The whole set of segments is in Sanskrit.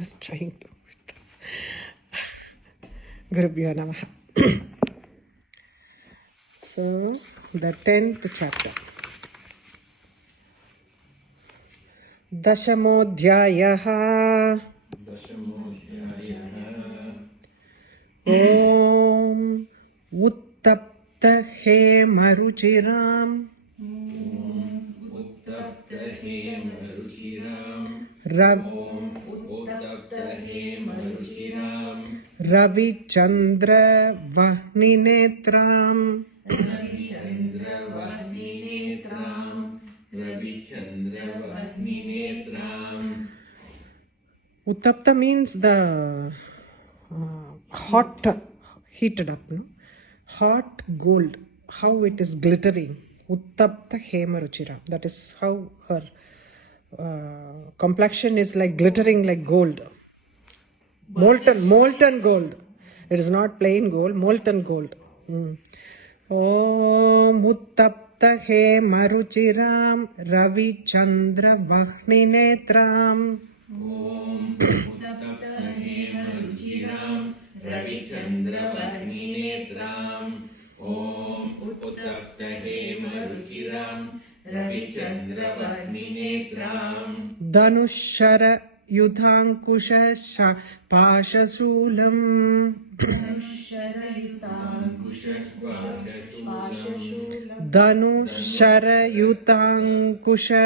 just trying to put this. Gurubhyo Namaha. So, the 10th chapter. Dashamodhyayaha. Om Uttapta Hemaruchiram Ravi Chandra Vahninetram. Uttapta means the hot, heated up, no? Hot gold, how it is glittering. Uttapta Hemaruchira. That is how her complexion is like glittering like gold. Molten gold. It is not plain gold, molten gold. Om Uttapta Hemaruchiram Ravi Chandra Vahninetram. Om Uttapta Hemaruchiram Ravi Chandra Vahninetram. Om Uttapta Hemaruchiram Ravi Chandra Vahninetram. Dhanushara Yudhankusha Pashasulam. Dhanushara Yudhankusha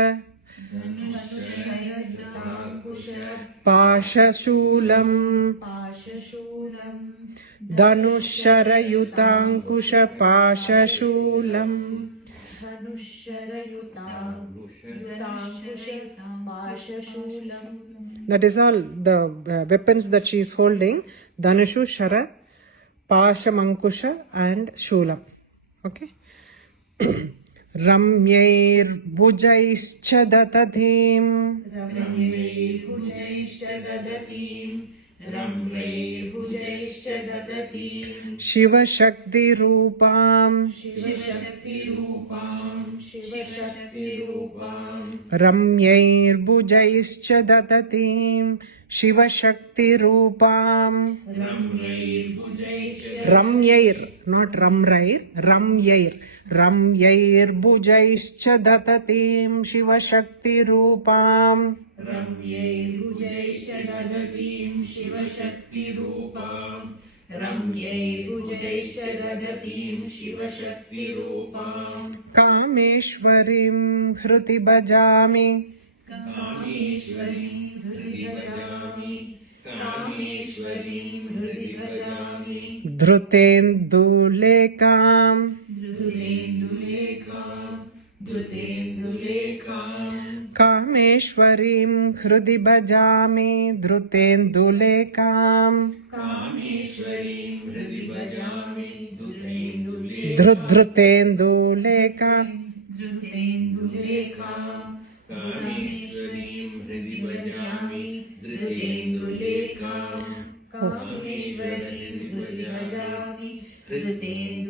Pashasulam. Dhanushara Yudhankusha Pashasulam. That is all the weapons that she is holding. Dhanushu, Shara, Pashamankusha and Shulam. Okay. Ramyair Bhujaischa Datathim. Ramyair Bhujaischa Datathim. Ramyair Bhujaischa Datathim. Shiva Shakti Rupam. Shiva Shakti Rupam. Shiva Shakti Rupam. Ramyair Bhujaischa Datathim. Shiva Shakti Rupam. Ramyair Bhujaischa. Ramyair, not Ramrair. Ramyair. Ramyair Bhujaischa Datathim. Shiva Shakti Rupam. Ramyair Bhujaischa Datathim. Shiva Shakti Rupam. Ramyair Bhujaischa Datathim. Shiva Shakti Rupam. Kameshwarim Hruti Bhajami. Kameshwarim Hruti Bhajami. Kameshwarim Hruti Bhajami. Dhrutendulekam. Dhrutendulekam. Dhrutendulekam. Kameshwarim Hruti Bhajami. Dhrutendulekam. Kameshwarim Hruti Bhajami. Dhrutendulekam. Dhrutendulekam. Dhrutendulekam. Kameshwarim Hruti Bhajami. Dhrutendulekam. Kameshwarim Hruti Bhajami.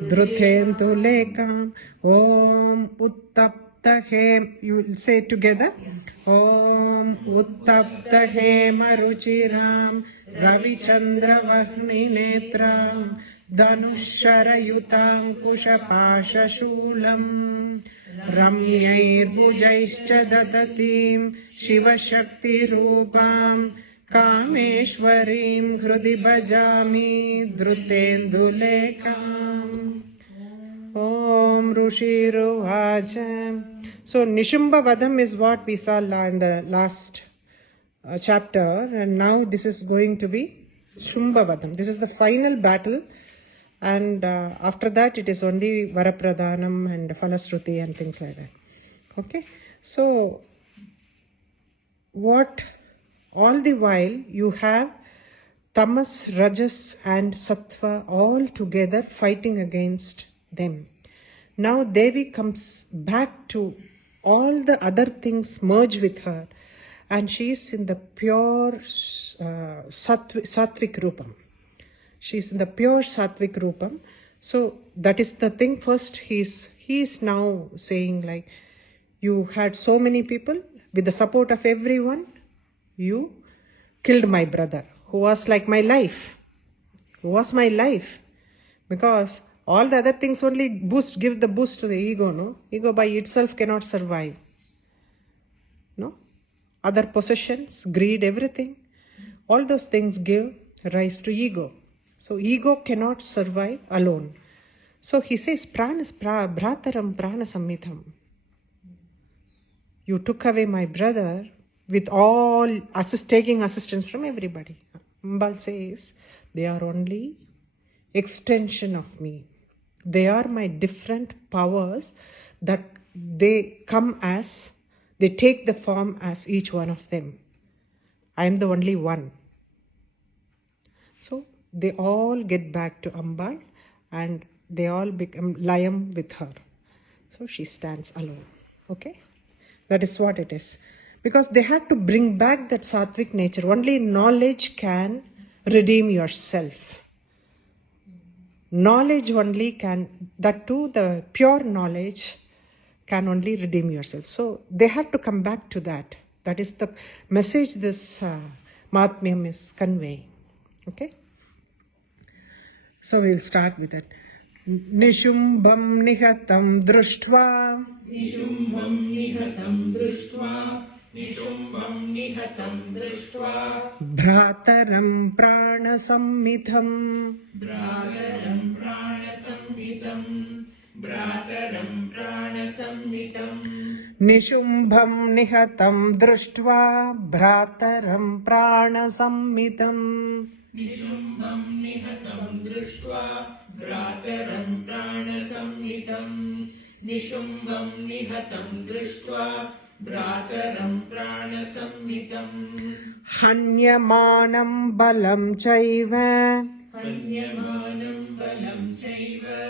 Dhrutendulekam. Om Uttapta Hem. You will say it together. Om Uttapta Hemaruchiram Ravi Chandra Vahninetram. Dhanushara Yutankusha Pashashulam. Ramyair Bhujaischa Datathim. Shiva Shakti Rupam. Kameshwarim Hruti Bhajami. Dhrutendulekam. Om Rushiruvacha. So Nishumbha Vadham is what we saw in the last chapter, and now this is going to be Shumbha Vadham. This is the final battle, and after that it is only Varapradhanam and Phalasruti and things like that. Okay, so what all the while you have Tamas, Rajas and Sattva all together fighting against them. Now Devi comes back to all the other things merge with her, and she is in the pure Sattvic Rupam. She is in the pure Sattvic Rupam. So that is the thing. First he is now saying, like, you had so many people, with the support of everyone, you killed my brother, who was like my life. Who was my life. Because all the other things only give the boost to the ego, no? Ego by itself cannot survive. No? Other possessions, greed, everything. All those things give rise to ego. So ego cannot survive alone. So he says, Bhrataram prana samhitham. You took away my brother with all taking assistance from everybody. Ambal says, they are only extension of me. They are my different powers that they take the form as each one of them. I am the only one. So they all get back to Ambal and they all become Layam with her. So she stands alone. Okay? That is what it is. Because they have to bring back that sattvic nature. Only knowledge can redeem yourself. Knowledge only can, that too, the pure knowledge can only redeem yourself. So they have to come back to that. That is the message this Mahatmyam is conveying. Okay? So we'll start with that. Nishumbham nihatam drushtva. Nishumbham nihatam drushtva. Nishumbham nihatam drushtva. Bhrataram prana samhitham. Bhrataram prana samhitam. Bhrataram prana samhitam. Nishumbham nihatam drushtva. Bhrataram prana samhitham. Nishumbham nihatam drushtva. Bhrataram prana samhitam. Nishumbham nihatam drushtva. Bhrataram prana samhitam. Hanyamanam balam chaiva. Hanyamanam balam chaiva.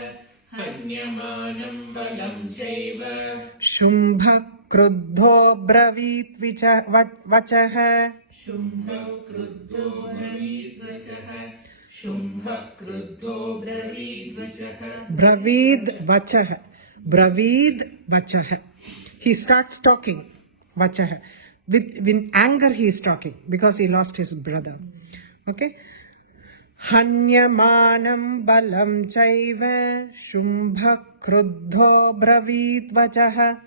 Hanyamanam balam chaiva. Shumbha kruddho bravit vachah. Shumbha kruddho bravid vachah. Shumbha kruddho bravid vachah. Bravid vachah. Bravid vachah. He starts talking. Vachah. With anger he is talking because he lost his brother. Okay? Hanyamanam balam chaiva. Shumbha kruddho bravid vachah.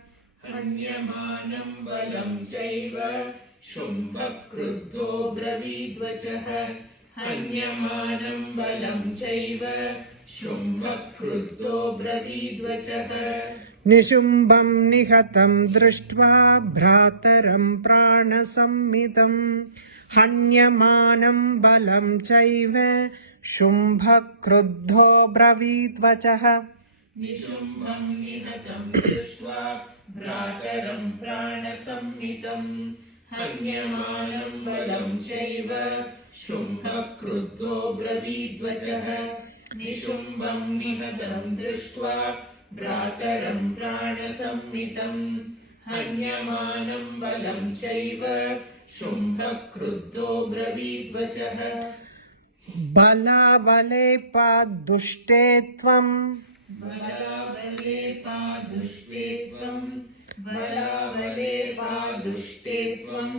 Hanyamanam balam chaiva. Shumbha kruddho bravid vachah. Hanyamanam balam chaiva. Shumbha kruddho bravid vachah. Nishumbham nihatam drushtva. Bhrataram prana samhitham. Hanyamanam balam chaiva. Shumbha kruddho bravid vachah. Nishumbham nihatam drushtva. Bhrataram prana samhitam. Hanyamanam balam chaiva. Shumbha kruddho bravid vachah. Nishumbham nihatam drushtva. Bhrataram prana samhitam. Hanyamanam balam chaiva. Shumbha kruddho bravid vachah. Balavalepa dushte tvam. Balavalepa dushte tvam. Balavalepa dushte tvam.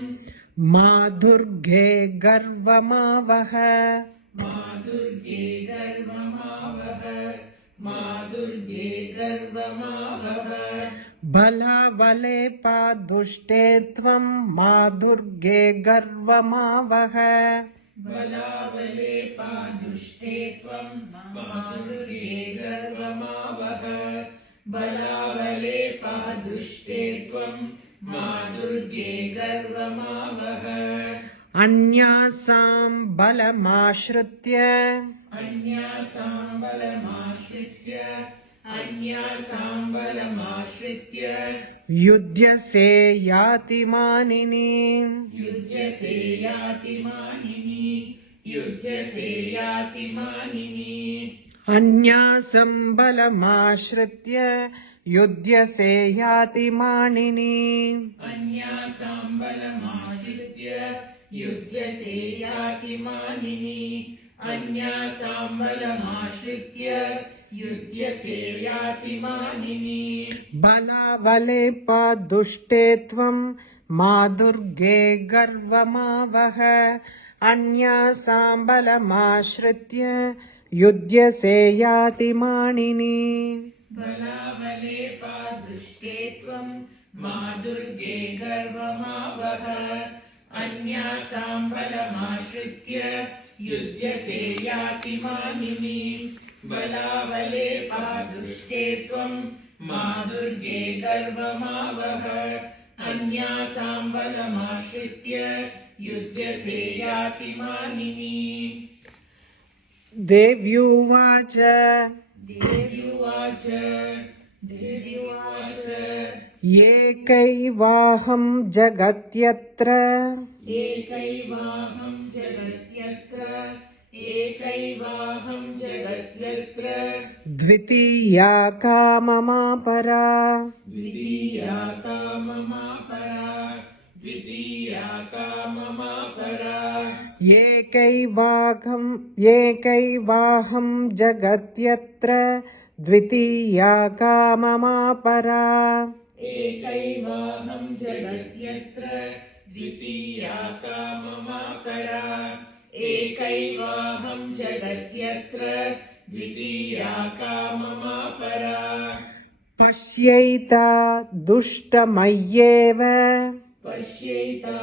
Madurge garvamavaha. Madurge garvamavaha. Madurge garvamavaha. Balavalepa dushte tvam. Madurge garvamavaha. Balavalepa dushte tvam. Madurge garvamavaha. Balavalepa dushte tvam. Madurge garvamavaha. Anyasam balamashritya. Anyasam balamashritya. Anyasam balamashritya. Yudhyase yati manini. Yudhyase yati manini. Yudhyase yati manini. Anyasam balamashritya. Yudhyase yati manini. Anyasam balamashritya. Yudhyase yati manini. Anyasam balamashritya. Yudhyase yati manini. Balavalepa बलाबलेपादुष्टे त्वं मा दुर्गे गर्वमावह अन्यासां बलमाश्रित्य युध्यसे यातिमानिनी बलाबलेपादुष्टे त्वं मा दुर्गे गर्वमावह अन्यासां बलमाश्रित्य युध्यसे यातिमानिनी बलाबलेपादुष्टे त्वं मा दुर्गे गर्वमावह अन्यासां बलमाश्रित्य युध्यसे यातिमानिनी देव्युवाच देव्युवाच एकैवाहं जगत्यत्र एकैवाहं जगत्यत्र द्वितीया का मम परा द्वितीया का मम परा एकैवाहं जगत्यत्र द्वितीया का मम परा एकैवाहं जगत्यत्र द्वितीया का मम परा एकैवाहं जगत्यत्र द्वितीया का मम परा पश्यैता दुष्टमय्येव पश्यैता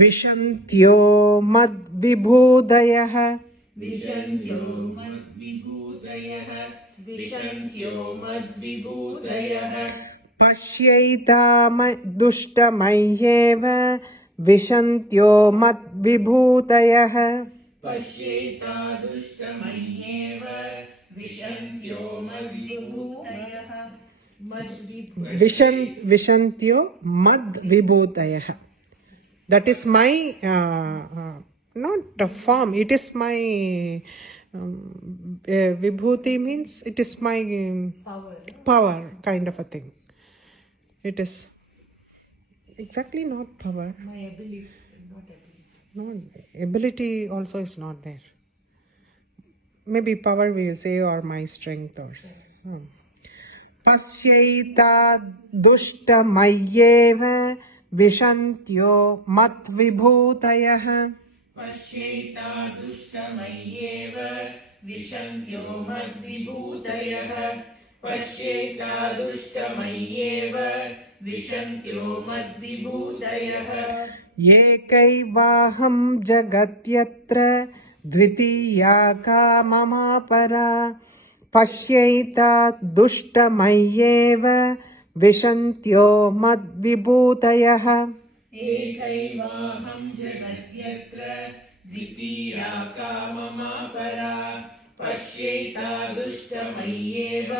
विशन्त्यो मद्विभूतयः विशन्त्यो मद्विभूतयः पश्यैता दुष्टमय्येव विशन्त्यो मद्विभूतयः पश्यैता दुष्टमय्येव विशन्त्यो मद्विभूतयः विशन्त्यो मद्विभूतयः. That is my not a form, it is my vibhuti means it is my power kind of a thing. It is exactly not power. My ability, not ability. No, ability also is not there. Maybe power we will say, or my strength or Pasyaita dushtamayeva विशन्त्यो मद्विभूतयः पश्यैता दुष्टमय्येव विशन्त्यो मद्विभूतयः पश्यैता दुष्टमय्येव विशन्त्यो मद्विभूतयः एकैवाहं जगत्यत्र द्वितीया का मम परा पश्यैता दुष्टमय्येव विशन्त्यो मद्विभूतयः एकैवाहं जगत्यत्र द्वितीया का मम परा पश्यैता दुष्टमय्येव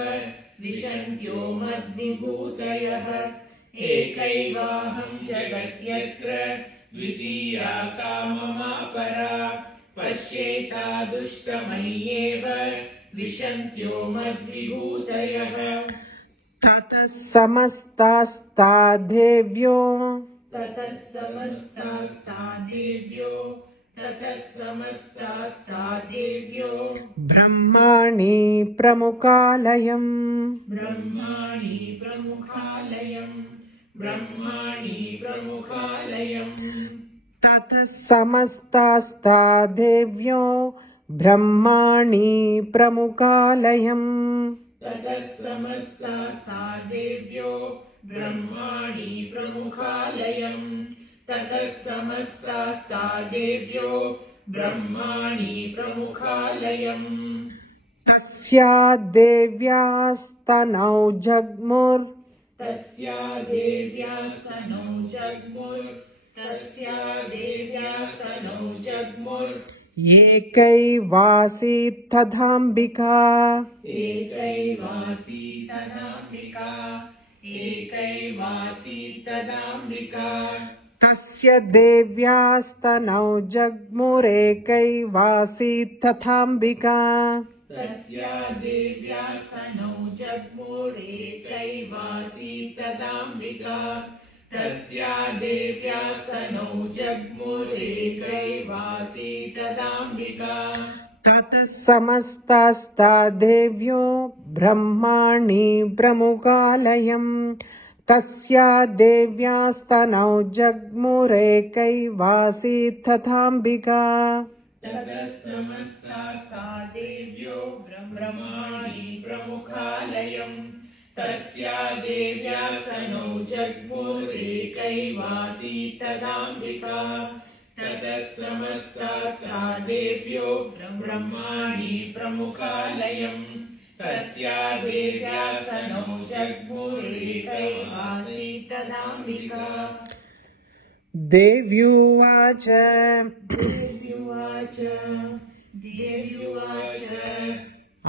विशन्त्यो मद्विभूतयः एकैवाहं जगत्यत्र द्वितीया का मम परा पश्यैता दुष्टमय्येव विशन्त्यो मद्विभूतयः ततः समस्तास्ता देव्यो ब्रह्माणि प्रमुखालयम् ततः समस्तास्ता देव्यो ब्रह्माणि प्रमुखालयम् ततः समस्तास्ता देव्यो ब्रह्माणि प्रमुखालयम् ततः समस्तास्ता देव्यो ब्रह्माणि प्रमुखालयम् तस्या देव्यास्तनौ जग्मुर् एकैवासीत् तथाम्बिका तस्य देव्यास्तनौ जग्मुरेकैवासीत् तथाम्बिका तस्या देव्यास्तनौ जग्मुरेकैवासीत् तथाम्बिका तस्या देव्यास्तनौ जग्मुरेकैवासीत् तथाम्बिका ततः समस्तास्ता देव्यो ब्रह्माणि प्रमुखालयम् तस्या देव्यास्तनौ जग्मुरेकैवासीत् तथाम्बिका ततः समस्तास्ता देव्यो ब्रह्माणि प्रमुखालयम् तस्या देव्यास्तनौ जग्मुरेकैवासीत् तथाम्बिका ततः समस्तास्ता देव्यो ब्रह्माणि प्रमुखालयम् तस्या देव्यास्तनौ जग्मुरेकैवासीत् तथाम्बिका देव्युवाच देव्युवाच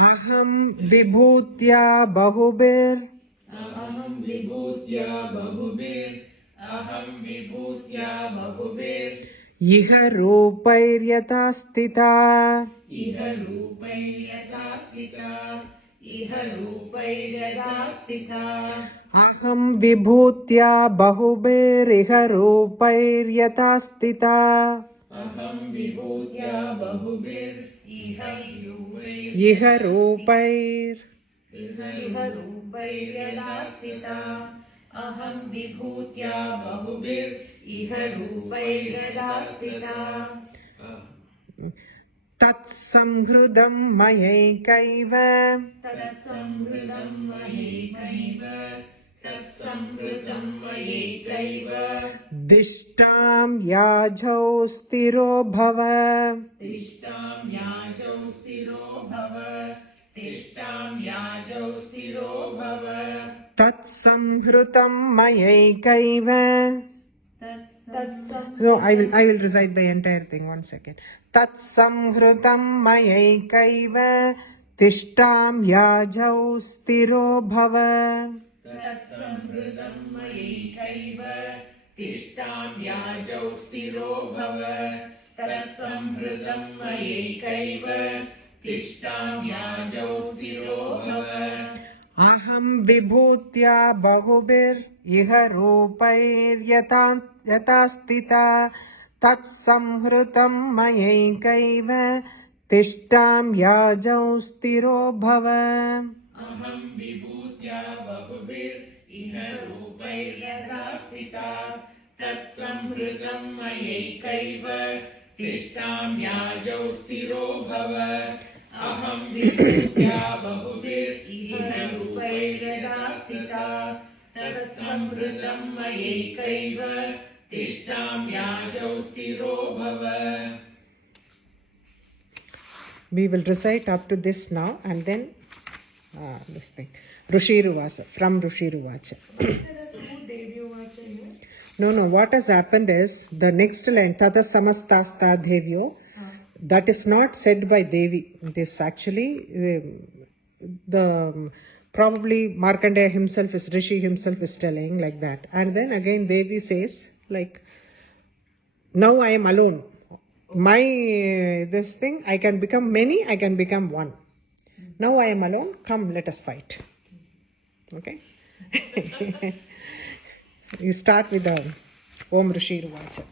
अहं विभूत्या बहुभिर् अहं विभूत्या बहुभिर् इह रूपैर्यथा स्थिता इह रूपैर्यथा स्थिता अहं विभूत्या बहुभिरिह रूपैर्यथा स्थिता अहं विभूत्या बहुभिर् इह रूपैर्यथा स्थिता अहं विभूत्या बहुभिर् इह रूपैर्यथा स्थिता तत्संहृदं मयैकैव दिष्टां याजौ स्थिरो भव तत्संहृतं मयैकैव So I will recite the entire thing. One second. Tatsamhrutam mayaikaiva tishtam yajau stiro bhava. तत्संहृतं मयैकैव तिष्ठां याजौ स्थिरो भव तत्संहृतं मयैकैव तिष्ठां याजौ स्थिरो भव Aham vibhutya bahubir iha रूपैर्यथा स्थिता तत्संहृतं मयैकैव तिष्ठां याजौ स्थिरो भव अहं विभूत्या बहुभिर् इह रूपैर्यथा स्थिता तत्संहृतं मयैकैव तिष्ठां याजौ स्थिरो भव अहं विभूत्या बहुभिर् इह रूपैर्यथा स्थिता तत्संहृतं मयैकैव तिष्ठां याजौ स्थिरो भव We will recite up to this now and then this thing. Rushiruvasa, from Rushiruvasa. No, what has happened is the next line, Tata Samastasta Devyo, that is not said by Devi. It is actually probably Markandeya himself is, Rishi himself is telling like that. And then again Devi says like, now I am alone. My this thing, I can become many, I can become one. Now I am alone, come let us fight. Okay? You start with the Om Rishiruvacha.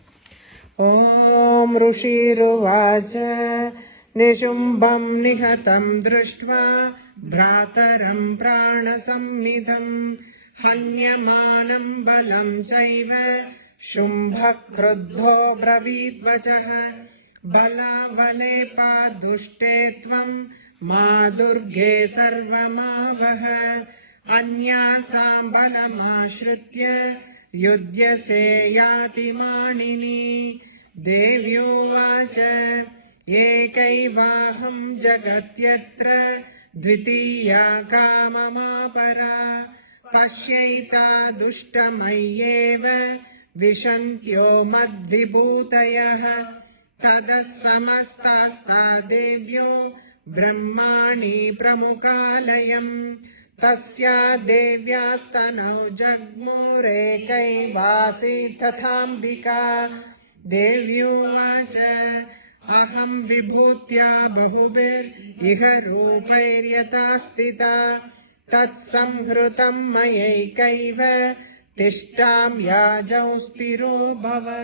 Om Rishiruvacha Nishumbam Nihatam Društva Bhrataram Pranasamnidham Hanyamanam Balam Chaiva Shumbha Kruddho Bravidvachah Balavalepa Dushte Tvam Ma Durge Sarvamavaha Anyasam Balamashritya Yudhyase Yati Manini Devyuvacha Ekaivaham Jagatyatra Dvitiya Kamamapara Pashyaita Dushtamayeva Vishantyo Madvibhutayah Tadas Samastasta Devyo Brahmani Pramukalayam Tasya Devyastanau Jagmurekaivasit Tathambika Devyuvacha Aham Vibhutya Bahubir Iha Rupairyata Stita Tatsamhrutam Mayaikaiva Tishtam Yajau Stiro Bhava.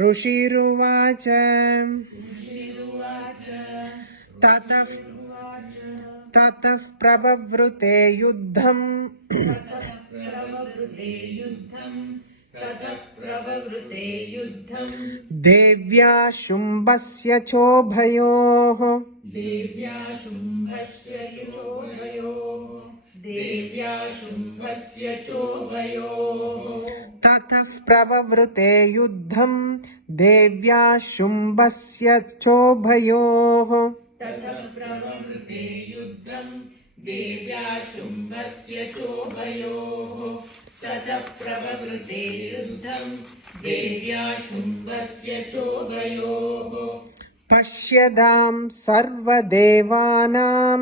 ऋषिरुवाच ततः प्रववृते युद्धम् देव्या शुम्भस्य चोभयोः ततः प्रववृते युद्धम् देव्या शुम्भस्य चोभयोः पश्यतां सर्वदेवानां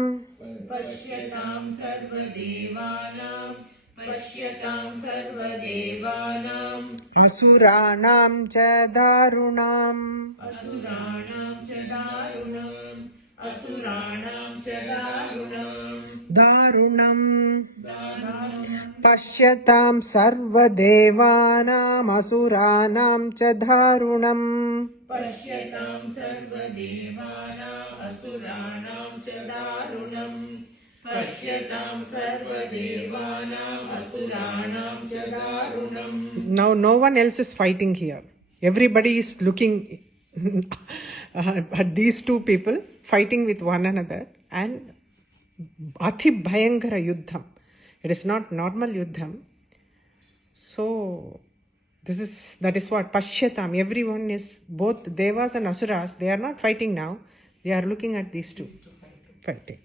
असुराणां च दारुणाम् पश्यतां सर्वदेवानाम् असुराणां च दारुणम् Now no one else is fighting here. Everybody is looking at these two people fighting with one another, and Ati Bhayankara Yuddham. It is not normal Yuddham. So that is what Pashyatam. Everyone is, both Devas and Asuras, they are not fighting now. They are looking at these two fighting.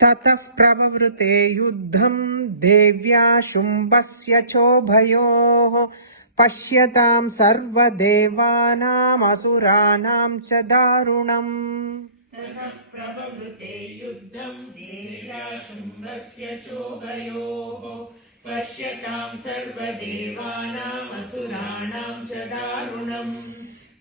Tatah pravavrute yuddham devya shumbasya chobhayoh pashyatam sarva devanam asuranam cha darunam. Tatah pravavrute yuddham devya shumbasya chobhayoh pashyatam sarva devanam asuranam cha darunam.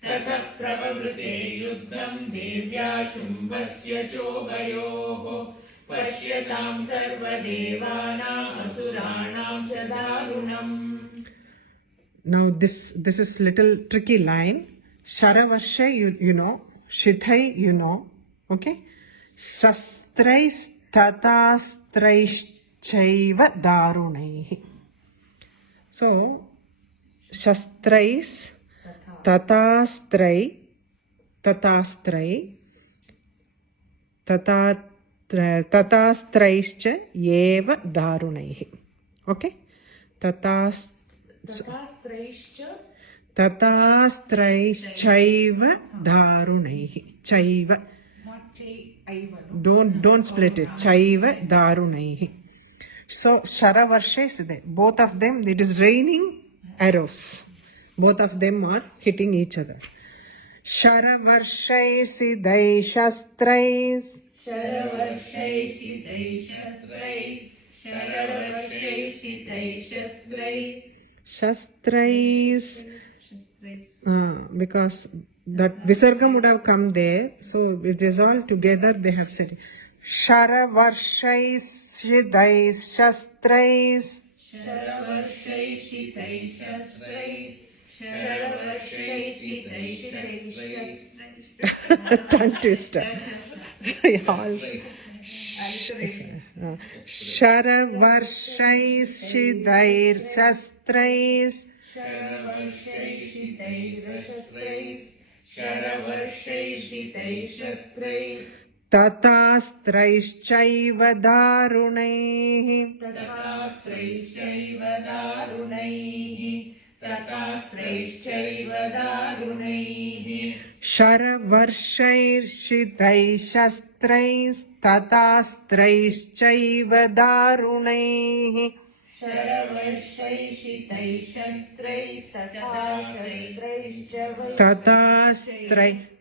Tatah pravavrute yuddham devya shumbasya chobhayoh Pashyatam sarva devana asuranam cha darunam. Now this is little tricky line. Sharavarsha you know, Shithai you know, okay? Shastrais tatastrais-chaiva darunaihi. So Shastrais tatastrai tatastraischa eva darunaihi. Okay? Tatastraishchaiva darunaihi. Chaiva. Don't split it. Chaiva darunaihi. So Sharavarsha is there. Both of them, it is raining arrows. Both of them are hitting each other. Sharavarshaisi shastrais. Shastrais. Because that Visargam would have come there, so it is all together they have said. Sharavarshais shastrais. Tongue twister. Sharavarshais shastrais. Tatastraishchaiva darunaihi. Sharavarshais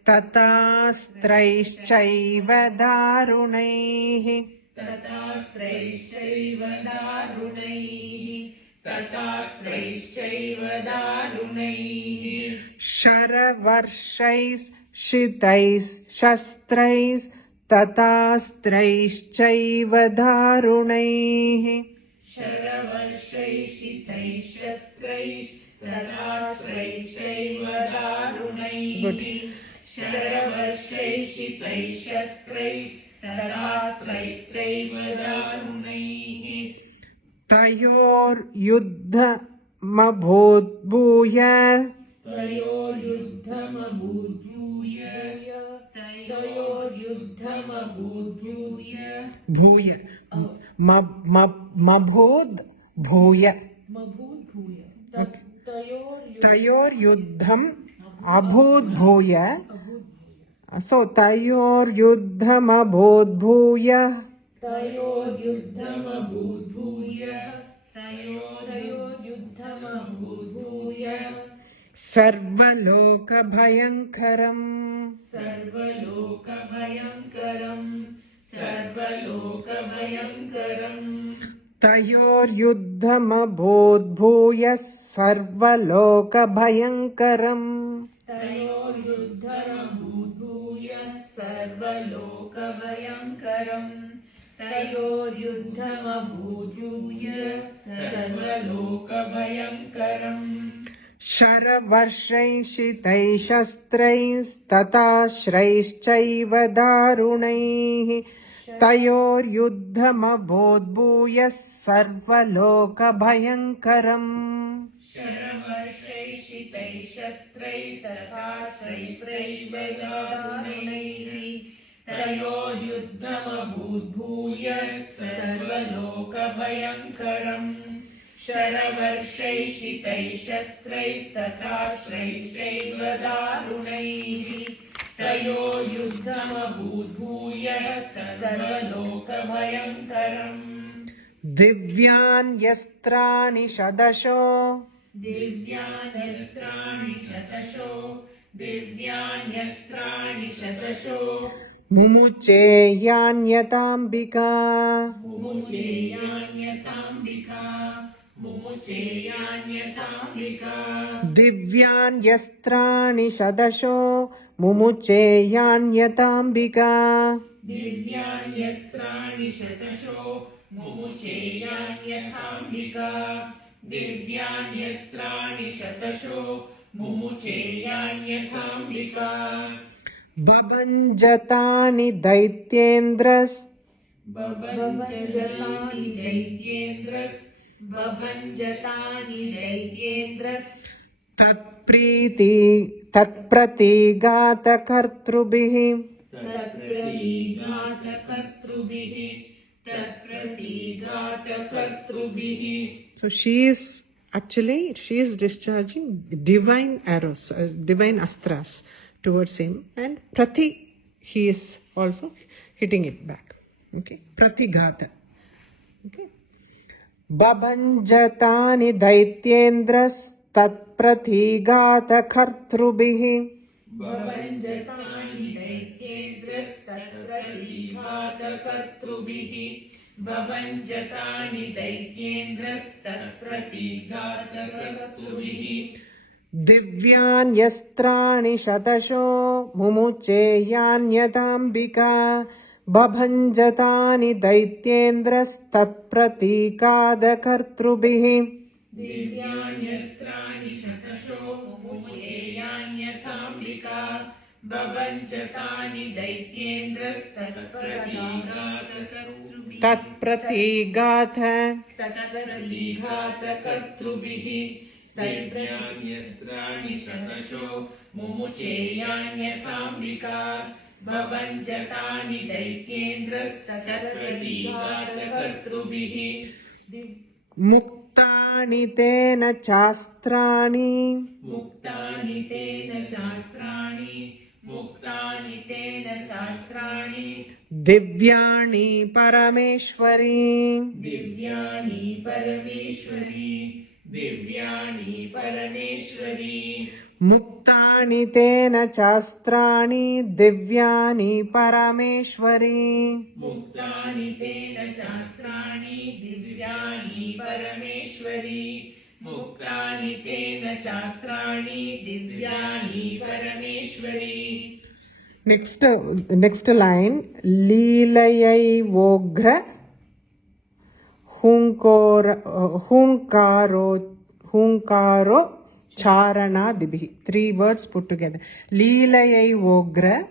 tatastraishchaiva darunaihi. Tatastraishchaiva darunaihi. Sharavarshais shastrais tatastraishchaiva darunaihi. तदास्त्रैश्चैव दारुणैः Good. शरवर्षैः शितैः शस्त्रैस्तदास्त्रैश्चैव दारुणैः तयोर्युद्धमभूद्भूय भूय मभूद् भूय तयोर्युद्धम् अभूद्भूय. So तयोर्युद्धमभूद्भूय सर्वलोकभयङ्करम् तयोर्युद्धमभूद्भूय सर्वलोकभयङ्करम् शरवर्षैः शस्त्रैस्तथाश्रैश्चैव दारुणैः तयोर्युद्धमभूद्भूय सर्वलोकभयङ्करम् दिव्यान्यस्त्राणि शतशो मुमुचेयान्यताम्बिका दिव्यान्यस्त्राणि शतशो मुमुचेयान्यताम्बिका बभञ्जतानि दैत्येन्द्रस् तत्प्रतिघातकर्तृभिः So she is discharging divine arrows, divine astras towards him, and he is also hitting it back. Okay, pratighata. Okay, babhanjatani daityendras tat pratighatakartrubih. दिव्यान्यस्त्राणि शतशो मुमुचेयान्यताम्बिका बभञ्जतानि दैत्येन्द्रस्तत्प्रतीकादकर्तृभिः तत्प्रतीघातकर्तृभिः दिव्यान्यस्त्राणि शतशो मुमुचेयान्यताम्बिका बभञ्जतानि दैत्येन्द्रस्तत्प्रतीघातकर्तृभिः मुक्तानि तेन चास्त्राणि दिव्यानि परमेश्वरी मुक्तानि तेन चास्त्राणि दिव्यानि परमेश्वरी Next line, लीलयैवोग्र हुंकारो Charanadibihi. 3 words put together. Leelayai Vogra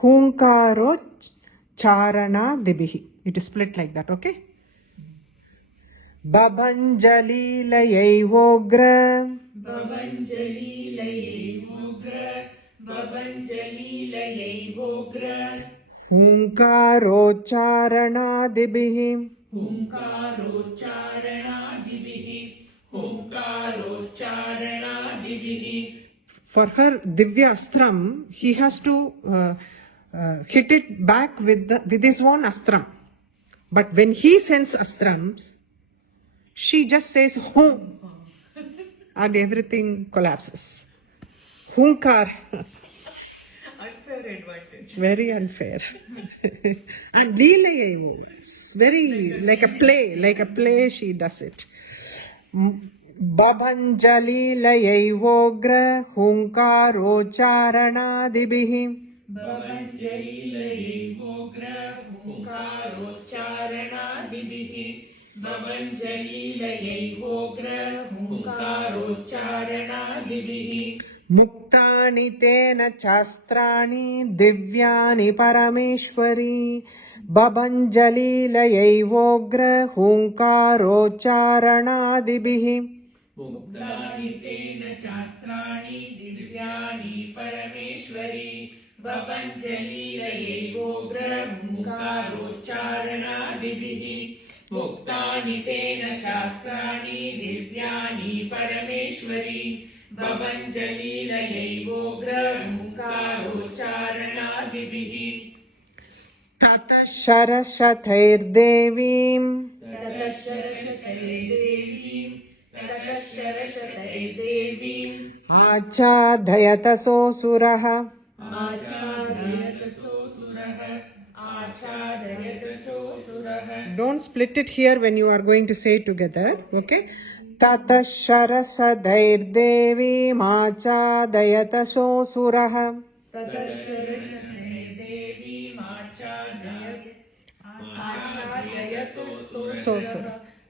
Hunkaro Charanadibihi. It is split like that, okay? Babhanjali Layai Vogra Babanjali layai vogra, Babanjali layai vogra, Hunkaro Charanadibihi. Hunkarocharanadibihi, Hunkarocharanadibihi. For her Divya Astram, he has to hit it back with his own Astram. But when he sends Astrams, she just says hum and everything collapses. Hunkar. Unfair advantage. Very unfair. And Leela, it's very like a play she does it. Babhanjali layai vogra hunkaro charanadibihi. Babanjali layai vogra, Hunkarocharanadibihi. Babanjali layai vogra, Hunkarocharanadibihi. Muktani tena chastrani divyani parameshwari. Babhanjali layai vogra hunkaro charanadibihi. मुक्तानि तेन शास्त्राणि दिव्यानि परमेश्वरि बभञ्जलीलयैवोग्रहुङ्कारोच्चारणादिभिः मुक्तानि तेन शास्त्राणि दिव्यानि परमेश्वरि बभञ्जलीलयैवोग्रहुङ्कारोच्चारणादिभिः ततः शरशतैर्देवीम् शरशतैर्देवीम् आचादयतसोऽसुरः आचादयतसोऽसुरः. Don't split it here when you are going to say it together, okay? Tata sharasadairdevim achadayatasosuraha. ततश्शरशतैर्देवीम् आचादयतसोऽसुरः. So,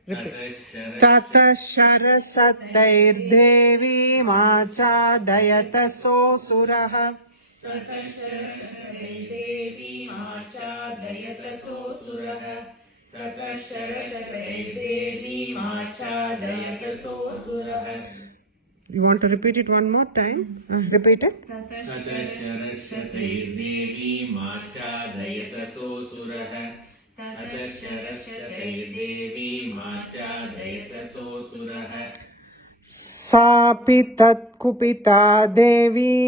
repeat. Tata sharasadairdevim achadayatasosuraha. ततश्शरशतैर्देवीम् आचादयतसोऽसुरः. ततश्शरशतैर्देवीम् आचादयतसोऽसुरः. You want to repeat it one more time? Repeat it. ततश्शरशतैर्देवीम् आचादयतसोऽसुरः. ततश्शरशतैर्देवीम् आचादयतसोऽसुरः. सापि तत्कुपिता देवी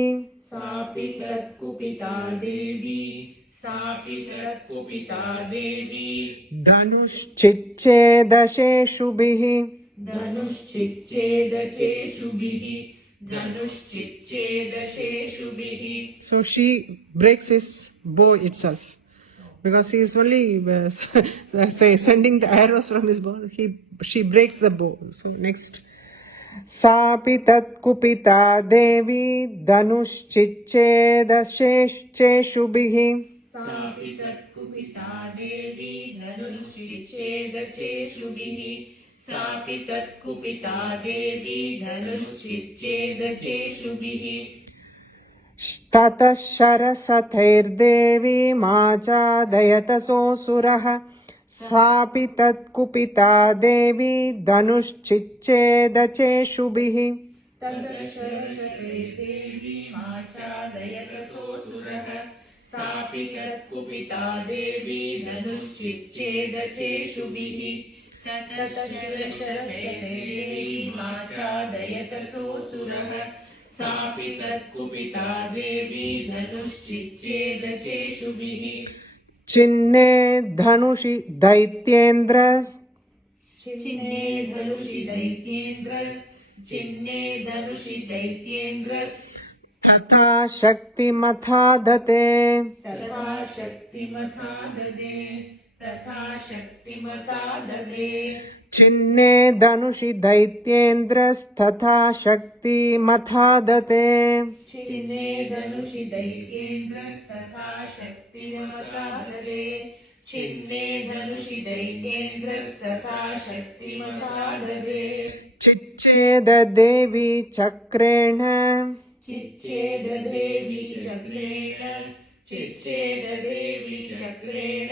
सापि तत्कुपिता देवी सापि तत्कुपिता देवी धनुश्चिच्छेदशेषुभिः धनुश्चिच्छेदशेषुभिः धनुश्चिच्छेदशेषुभिः. So she breaks his bow itself because he is only sending the arrows from his bow. She breaks the bow. So next. Sapi tatkupita devi dhanushchiच्छेदशेषुभिः. सापि तत्कुपिता देवी धनुश्चिच्छेदशेषुभिः सापि तत्कुपिता देवी धनुश्चिच्छेदशेषुभिः. ततः शरशतैर्देवी माचादयतसोऽसुरः. सापि तत्कुपिता देवी धनुश्चिच्छेदशेषुभिः. ततश्शरशतैर्देवी आचादयतसोऽसुरः. सापि तत्कुपिता देवी धनुश्चिच्छेदशेषुभिः. ततश्शरशतैर्देवी आचादयतसोऽसुरः. सापि तत्कुपिता देवी धनुश्चिच्छेदशेषुभिः. चिन्ने धनुषि दैत्येन्द्रस् चिन्ने धनुषि दैत्येन्द्रस् चिन्ने धनुषि दैत्येन्द्रस् तथा शक्तिमथा दते. तथा शक्तिमथा ददे तथा शक्तिमथा ददे. चिन्ने धनुषि दैत्येन्द्रस्तथा शक्तिमथा दते. चिन्ने धनुषि दैत्येन्द्रस्तथा शक्तिमथा ददे. चिन्ने धनुषि दैत्येन्द्रस्तथा शक्तिमथा ददे. चिच्चेद देवी चक्रेण चिच्छेददेवी चक्रेण चिच्छेददेवी चक्रेण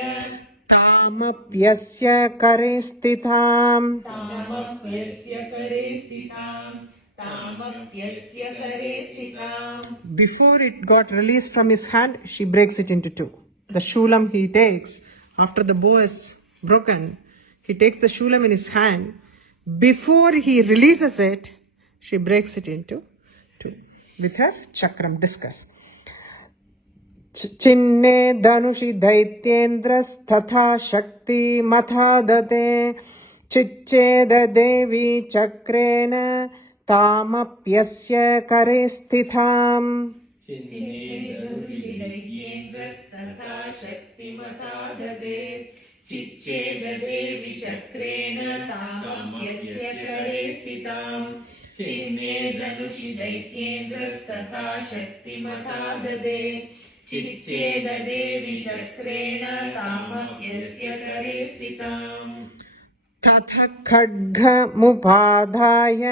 तामप्यस्य करे स्थिताम् तामप्यस्य करे स्थिताम् तामप्यस्य करे स्थिताम्. Before it got released from his hand, she breaks it into two. The shulam he takes, after the bow is broken, he takes the shulam in his hand. Before he releases it, she breaks it into two with her chakram discus. चिन्ने धनुषि दैत्येन्द्रस्तथा शक्ति मथादते चिच्चेद देवी चक्रेण तामप्यस्य करे स्थिताम्. चिन्नेदुषिदैत्येन्द्रस्तथा शक्तिमथाददे चिच्छेददेवी चक्रेण तामप्यस्य करे स्थिताम्. चिन्नेदनुषिदैत्येन्द्रस्तथा शक्तिमथाददे चिच्छेददेवी चक्रेण तामप्यस्य करे स्थिताम्. तथ खड्गमुपाधाय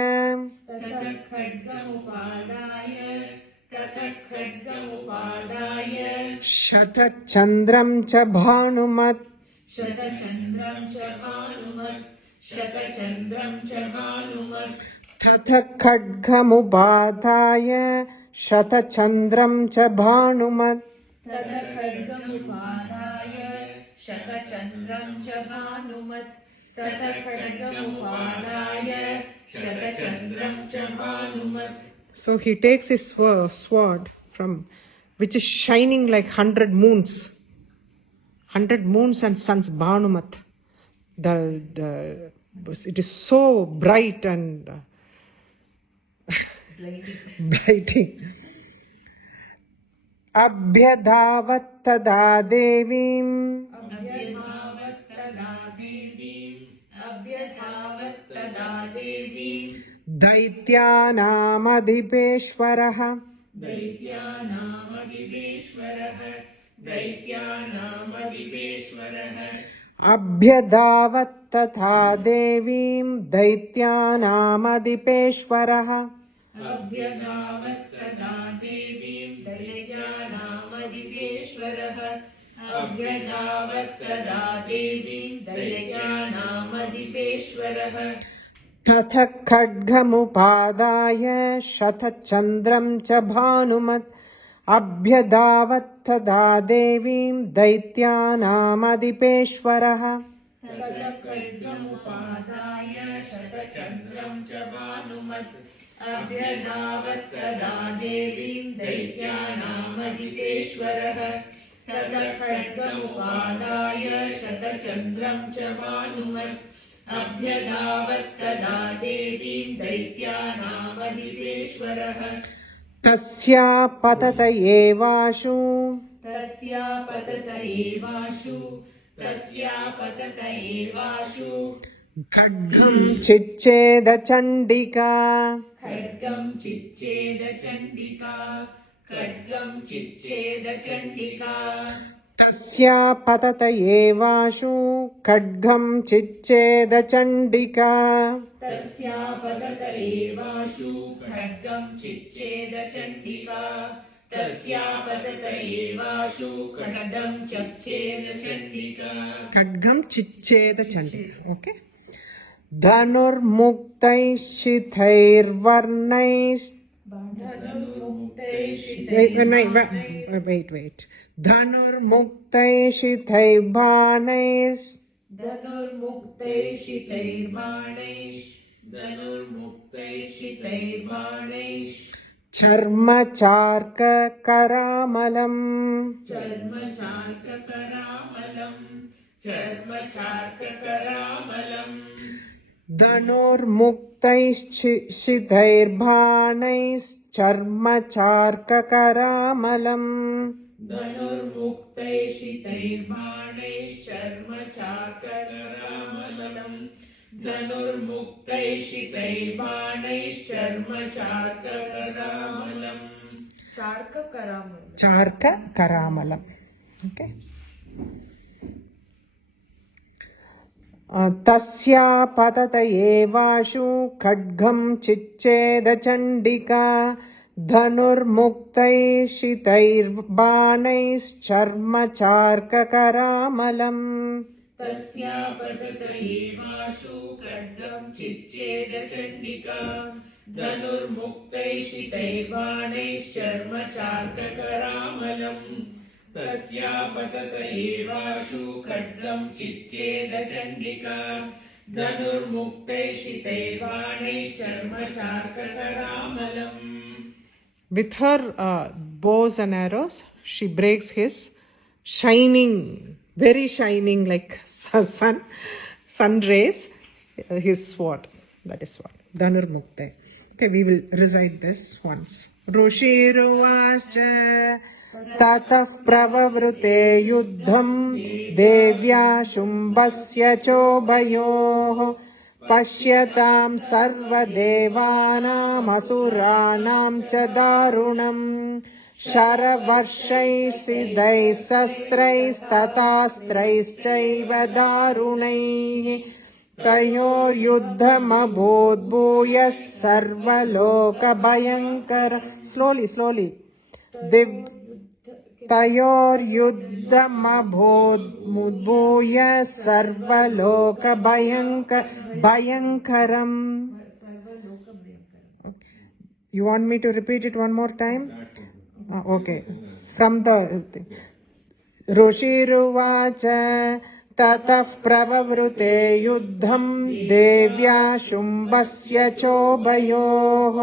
ततः खड्गमुपादाय शतचन्द्रं च भानुमत् शतचन्द्रं च भानुमत् तथ खड्गमुपाधाय शतचन्द्रं च भानुमत् ततः खड्गमुपादाय शतचन्द्रं च भानुमत् ततः खड्गमुपादाय शतचन्द्रं च भानुमत्. So he takes his sword from which is shining like 100 moons and suns, Bhanumat. It is so bright and blighting. Abhyadhavat tada devim अभ्यधावत् तदा देवीम् दैत्यानामधिपेश्वरः दैत्यानामधिपेश्वरः अभ्यधावत् तथा देवीं दैत्यानामधिपेश्वरः अभ्यधावत् तदा देवीम् दैत्यानामधिपेश्वरः अभ्यधावत् तदा देवीम् दैत्यानामधिपेश्वरः तथ खड्गमुपादाय शतचन्द्रं च भानुमत् अभ्यधावत् तदा देवीं दैत्यानामधिपेश्वरः ततः खड्गमुपादाय शतचन्द्रं च भानुमत् अभ्यधावत् तदा देवीं दैत्यानामधिपेश्वरः ततः खड्गमुपादाय शतचन्द्रं च भानुमत् अभ्यधावत् तदा देवीं दैत्यानामधिपेश्वरः तस्यापतत एवाशु तस्यापतत एवाशु खड्गं चिच्छेद चण्डिका खड्गं चिच्छेद चण्डिका तस्यापतत एवाशु खड्गं चिच्छेद चण्डिका तस्यापतत एवाशु खड्गं चिच्छेद चण्डिका तस्यापतत एवाशु खड्गं चिच्छेद चण्डिका खड्गं चिच्छेद चण्डिका. Okay. धनुर्मुक्तैः शिथैर्वर्णैः Wait. धनुर्मुक्तैः शिथैर्बाणैः चर्मचार्ककरामलम् धनुर्मुक्तैश्चिथैर्बाणैः चर्मचार्ककरामलम् चार्ककरामलम्. Okay. तस्या पतत एवाशु खड्गं चिच्छेदचण्डिका धनुर्मुक्तैर्शितैर्बाणैश्चर्मचार्ककरामलम् तस्यापतत एवाशु खड्गं चिच्छेदचण्डिका धनुर्मुक्तैर्शितैर्बाणैश्चर्मचार्ककरामलम् तस्यापतत एवाशु खड्गं चिच्छेदचण्डिका धनुर्मुक्तैर्शितैर्बाणैश्चर्मचार्ककरामलम्. With her bows and arrows, she breaks his shining, very shining like sun rays, his sword. That is what. Dhanurmukta. Okay, we will recite this once. Rushiruvascha tatah pravavrutte yuddham devya shumbasya chobayoh पश्यतां सर्वदेवानाम् असुराणां च दारुणम् शरवर्षैः शस्त्रैस्तथास्त्रैश्चैव दारुणैः तयोर्युद्धमभूद्भूयः सर्वलोकभयङ्कर slowly तयोर्युद्धमभूद्भूय सर्वलोकभयङ्करम्. You want me to repeat it one more time? Okay. From the Rushiruvacha tatah pravavrutte yuddham devya shumbasya chobayoh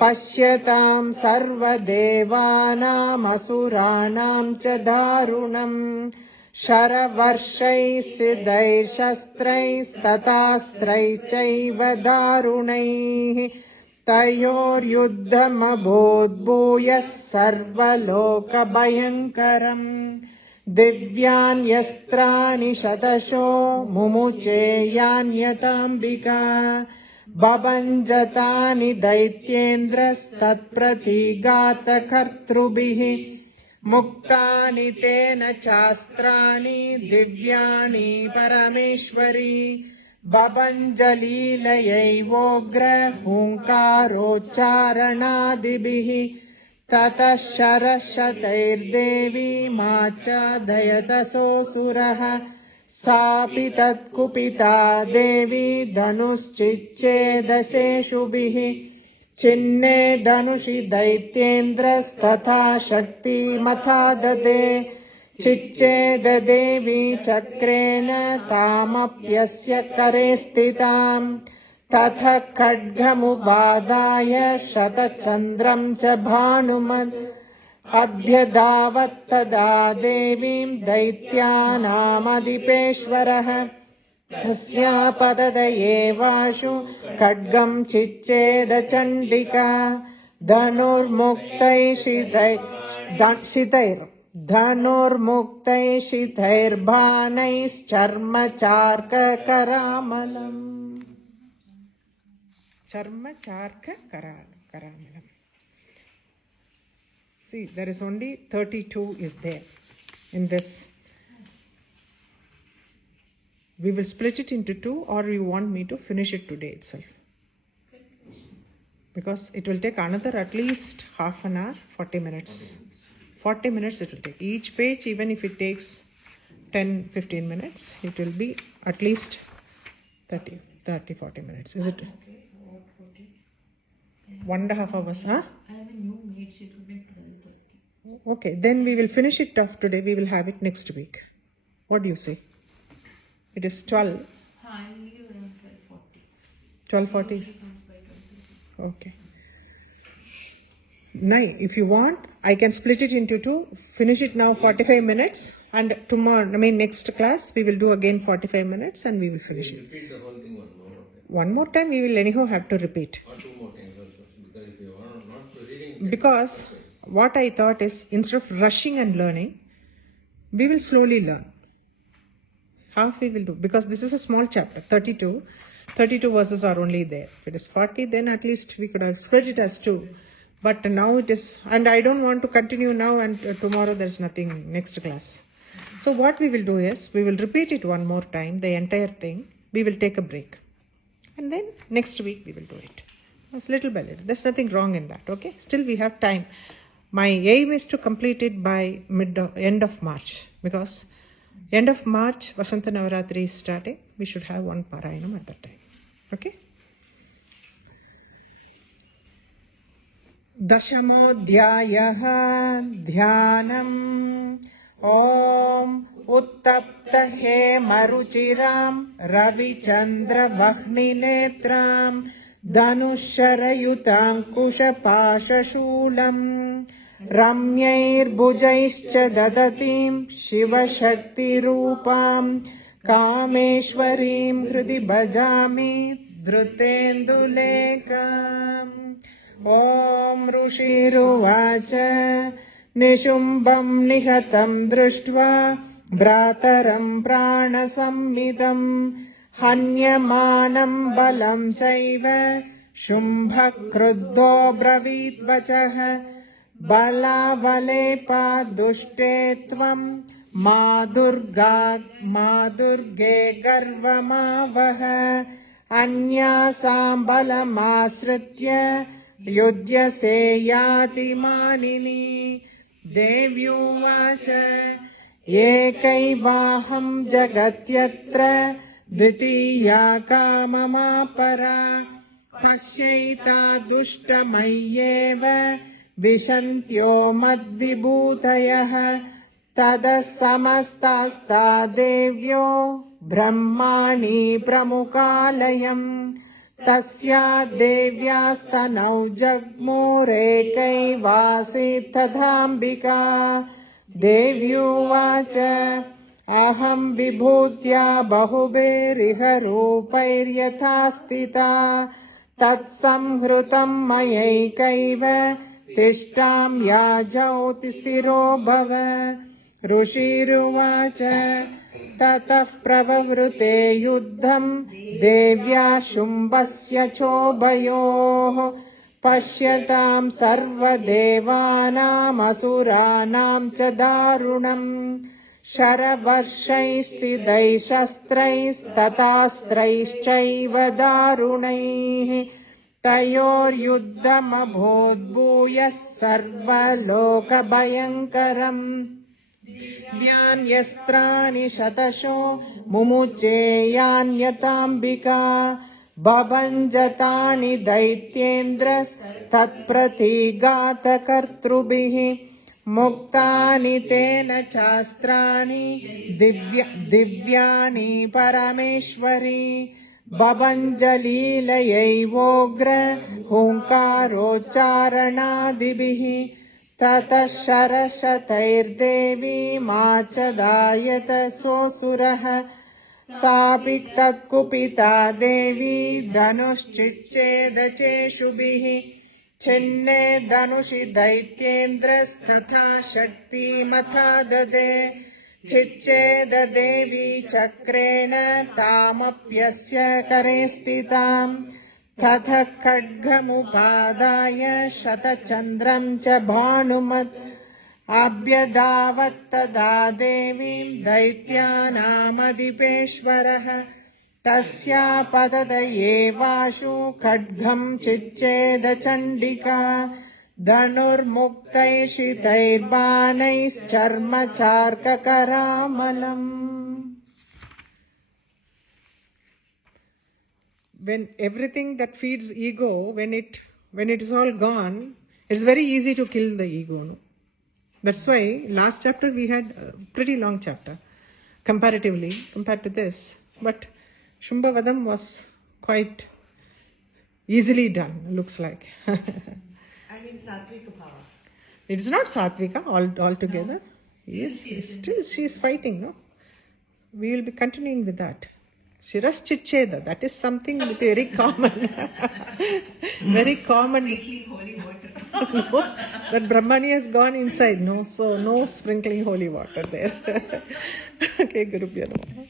पश्यतां सर्वदेवानाम् असुराणां च दारुणम् शरवर्षैः दारुणैः तयोर्युद्धमभूद्भूयः सर्वलोकभयङ्करम् दिव्यान्यस्त्राणि शतशो मुमुचे यान्यताम्बिका बभञ्जतानि दैत्येन्द्रस्तत्प्रतिघातकर्तृभिः मुक्तानि तेन चास्त्राणि दिव्यानि परमेश्वरी बभञ्जलीलयैवोग्र हुङ्कारोच्चारणादिभिः ततः शरशतैर्देवी माचादयतसोऽसुरः सापि तत्कुपिता देवी धनुश्चिच्छेदशेषुभिः छिन्ने धनुषि दैत्येन्द्रस्तथा शक्तिमथा ददे चिच्छेददेवी चक्रेण तामप्यस्य करे स्थिताम् ततः खड्गमुपादाय शतचन्द्रं च भानुमत् अभ्यधावत्तदा देवीं दैत्यानामधिपेश्वरः तस्यापतत एवाशु खड्गं चिच्छेदचण्डिका धनुर्मुक्तैर्शितैर्बाणैश्चर्मचार्ककरामलम्. चर्मचार्ककरामलम्. See, there is only 32 is there in this. We will split it into two, or you want me to finish it today itself? Because it will take another at least half an hour, 40 minutes. 40 minutes it will take. Each page, even if it takes 10-15 minutes, it will be at least 30-40 minutes. Is it? 1.5 hours, huh? I have a new maid, she will be 12:30. Okay, then we will finish it off today. We will have it next week. What do you say? It is 12. I leave around 12:40. 12:40. She comes by 12:30. Okay. Now, if you want, I can split it into two. Finish it now 45 minutes, and tomorrow, next class, we will do again 45 minutes, and we will finish it. Repeat the whole thing one more time. One more time, we will anyhow have to repeat. Or two more times also. Because if you are not reading, Because what I thought is, instead of rushing and learning, we will slowly learn. Half we will do, because this is a small chapter, 32. 32 verses are only there. If it is 40, then at least we could have spread it as two. But now it is, and I don't want to continue now, and tomorrow there is nothing next class. So what we will do is, we will repeat it one more time, the entire thing, we will take a break. And then next week we will do it. It's little by little. There's nothing wrong in that, okay? Still we have time. My aim is to complete it by end of March, because end of March Vasanta Navaratri is starting. We should have one Parayanam at that time. Okay? Dashamodhyayah Dhyanam Om Uttaptahe Maruchiram Ravichandra Vahninetram Dhanusharayutankusha Pashashulam Ramyairbujaischa Dadatim Shiva Shakti Rupam Kameshwarim Hridi Bhajami Dhrutendulekam. Om Rushiruvacha Nishumbam Nihatam Drushtva Brataram Pranasamnidam Hanyamanam Balam Chaiva Shumbha Kruddho Bravit Vachah Balavalepa Dushtetvam Madurge Garvamavaha Anyasam Balamasritya Yudhyase Yati Manini Devyuvacha Ekaivaham Jagatyatra Dvitiya Kamamapara Pasyaita Dushtamayeva Vishantyo Madvibhutayah Tadasamastasta Devyo Brahmani Pramukalayam Tasya Devyastanau Jagmurekaivasit Tadhambika Devyuvacha Aham Vibhutya Bahuberiha Rupairyatastita Tatsamhrutam Mayaikaiva Tishtam Yajautisthiro Bhava Rushiruvacha Tatah Pravavrute Yuddham Devya Shumbasya Chobayoh Pashyatam Sarva Devanam Asuranam Cha Darunam Sharavarshaisti Shastrais Tatastrais Chaiva Darunaih Tayor Yuddham Abhodbhuyas Sarva Loka Bhayankaram Vyanyastrani Shatasho Mumucheyanyatambika Bhavanjatani Daityendras Tatpratigata Kartrubihi Muktani Tena Chastrani Divyani Parameshwari Bhavanjalilayaivogra Hunkarocharanadibihi Tata Sharashatairdevi Machadayata Sosuraha Sapik Tatkupita Devi Dhanushchicheda Cheshubihi Chinne Dhanushi Daityendras Tatha Shakti Mathadade Chicheda Devi Chakrena Tamapyasya Karestitam Tatha Khadgamupadaya Shatachandram Cha Bhanumat Abhyadavattada Devim Daityanaamadipeshwaraha Tasya Padadaye Vashu Khadgam Chicheda Chandika Dhanurmuktaishitairbanais Charma Charka Karamalam. When everything that feeds ego, when it is all gone, it's very easy to kill the ego. No? That's why last chapter we had a pretty long chapter, comparatively, compared to this. But Shumbhavadam was quite easily done, looks like. I mean Satvika power. It's not Satvika altogether. No. Yes, Still she is fighting, no? We will be continuing with that. Shiras Chicheda, that is something very common. Very common. Sprinkling holy water. No, but Brahmani has gone inside, no? So no sprinkling holy water there. Okay, Guru Bhyo Namaha.